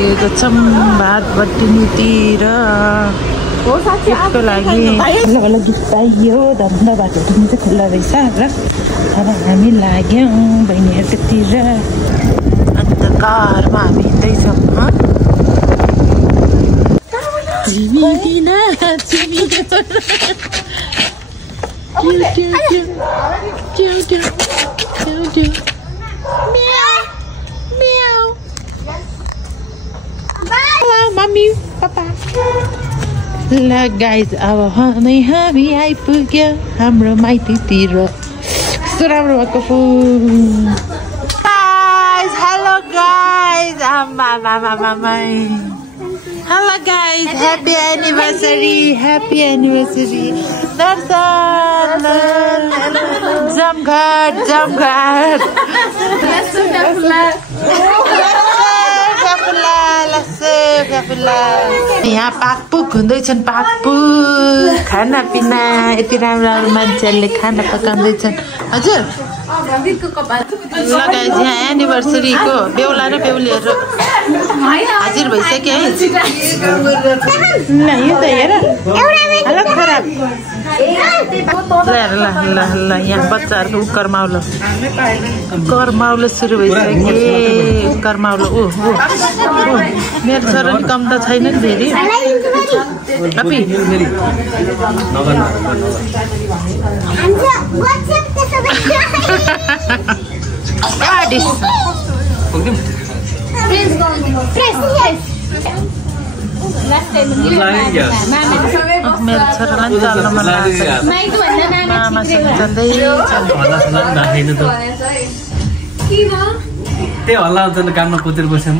आइपुगेको छौँ भात बट्टिनुतिर त्यसको लागि अलग पाइयो धन्दा बाटोहरू पनि चाहिँ खुल्ला रहेछ र अब हामी लाग्यौँ बहिनीहरूकोतिर अन्त घरमा हामी हिँड्दैछौँ मम्मी पापा ल गाइज अब हामी आइपुग्यो हाम्रो माइतीतिर कस्तो राम्रो भएको फुल guys hello guys hello guys happy anniversary Darshan जमघट यहाँ पाकपुक हुँदैछन् पाकपुक खानापिना यति राम्रो मान्छेहरूले खाना पकाउँदैछन् हजुर लगाएछ यहाँ एनिभर्सरीको बेहुला र बेहुलीहरू हाजिर भइसक्यो है यो त हेर हालत खराब ल यहाँ बच्चाहरूको करमाउलो सुरु भइसक्यो करमाउलो मेरो छोरा नि कम त छैन नि फेरि मेरो छोरालाई चल्न मन लाग्छ मामासँग चल्दै त्यही हल्ला हुन्छ कानमा कुदेर बसेँ म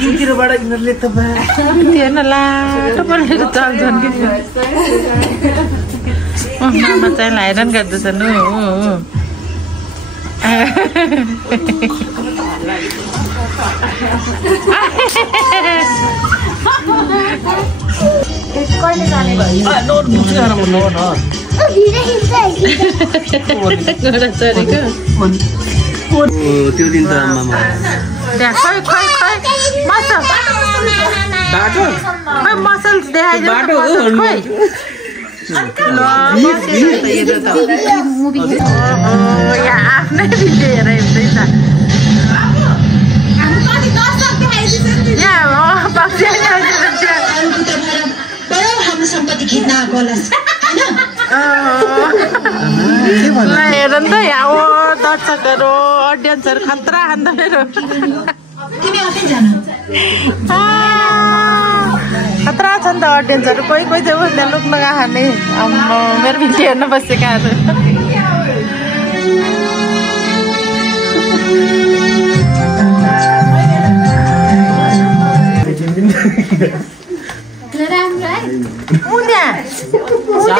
तिनतिरबाट यिनीहरूले त हेर्न लाटो परेर चल्छन् कि मामा चाहिँ हैरान गर्दैछन् त्यो दिन त मामा मसल आफ्नै भिडियो हेर हेर्दैछ हेर नि त यहाँ दर्शकहरू अडियन्सहरू खतरा खान्छ मेरो खतरा छ नि त अडियन्सहरू कोही चाहिँ उसले लुक्न खाने मेरो भिडियो हेर्न बसेकाहरू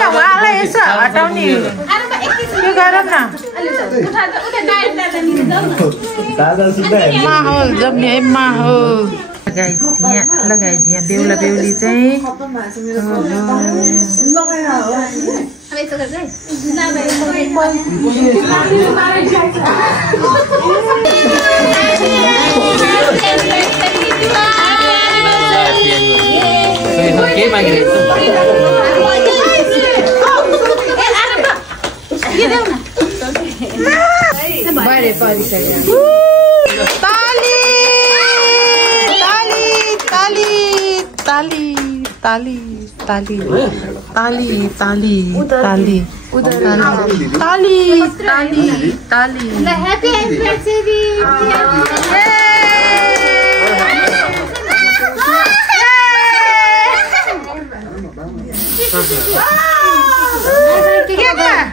उहाँलाई यसो हटाउने त्यो गरौँ न माहौल जम्ने माहौल लगाइज यहाँ बेहुला बेहुली चाहिँ ताली ताली ताली ताली ताली ताली ताली ताली हैप्पी एनिवर्सरी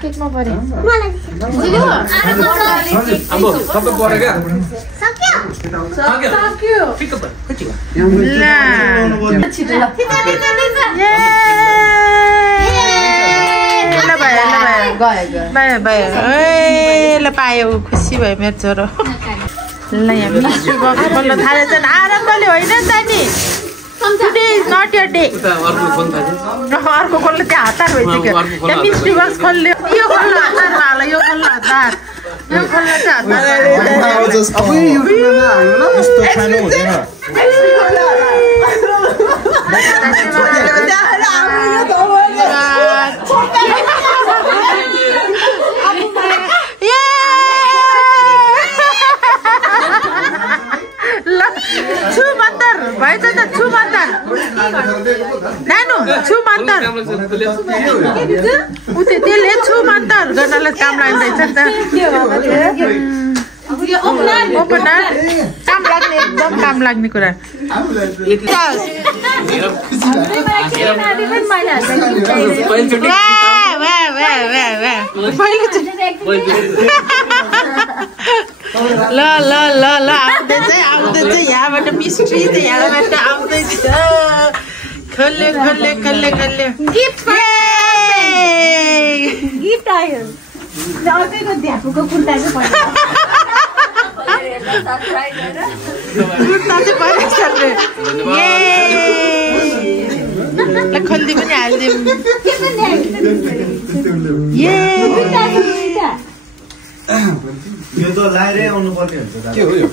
केकमा परे अब सबै परे क्या सक्यो ल पायो खुसी भयो मेरो छोरो ल यहाँ मिस्टी बक्स बोल्न थालेछन् आरम्भले होइन त नि Today is not your day. अर्को खोल्नु त्यहाँ हतार भइसक्यो त्यहाँ मिस्ट्री बक्स खोल्यो यो खोल्नु हतारमा हाल यो खोल्नु हतार यो खोल्नु चाहिँ छु मन्तर भएछ त छु मन्तर नानु छु मन्तर उते त्यसले छु मन्तर गर्नलाई काम लाग्दैछ नि त ओपनर काम लाग्ने एकदम काम लाग्ने कुरा ल ल ल ल आउँदैछ यहाँबाट मिस्ट्री चाहिँ यहाँबाट आउँदैछ खोल्यो खोल्यो खोल्यो खोल्यो गिफ्ट आयो अर्कैको ध्यापुको कुर्ता चाहिँ कुर्ता चाहिँ परेको ल खोल्दी पनि हालिदिउँ यो त लाइरै आउनु पर्ने हुन्छ के हो यो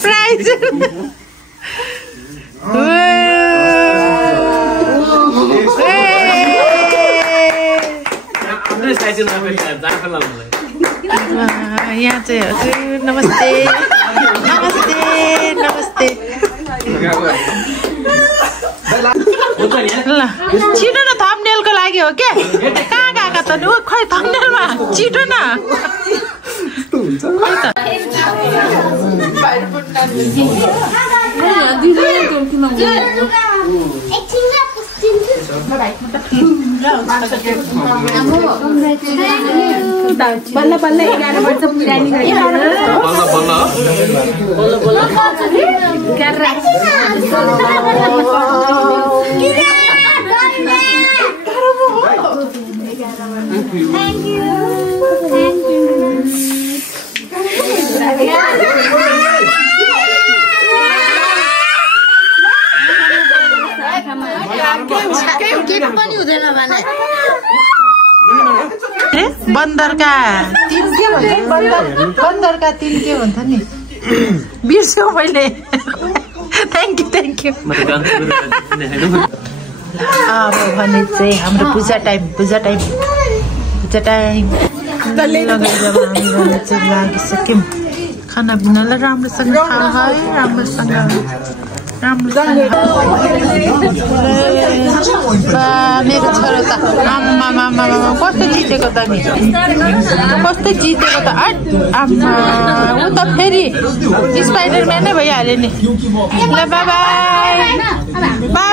प्राइज यहाँ चाहिँ हजुर नमस्ते नमस्ते नमस्ते ल छिटो न थम्बनेलको लागि हो क्या कहाँ गएका त खै थम्बनेलमा छिटो न बल्ल बल्ल 11 वर्ष पुरानी बन्दरका 3 के भन्छ बन्दरका 3 के भन्छ नि बिर्स्यो मैले थ्याङ्क यू अब भने चाहिँ हाम्रो पूजा टाइम लगेर जब हामी गर्न चाहिँ लागिसक्यौँ खाना पिनालाई राम्रोसँग खाऊ है राम्रोसँग मेरो छोरा त आम्मा कस्तो जितेको त नि कस्तो जितेको त आम्मा ऊ त फेरि स्पाइडरम्यान नै भइहाल्यो नि ल बाई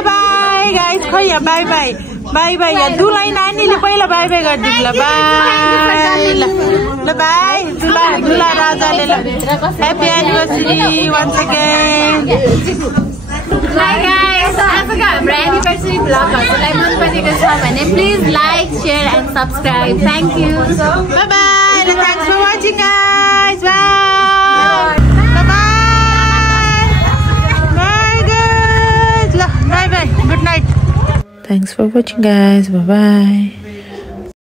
बाई गाइस खै यहाँ बाई यहाँ दुलाई नानीले पहिला बाई गरिदिउँ ल बाई ल बाई दुला राजाले ल happy anniversary once again Hi guys, आजको हाम्रो एनिभर्सरी भ्लगहरुलाई मन परेको छ भने please like, share and subscribe. Thank you. Bye bye. Thanks for watching guys. Bye. Bye guys. Bye bye. Good night. Thanks for watching guys. Bye bye.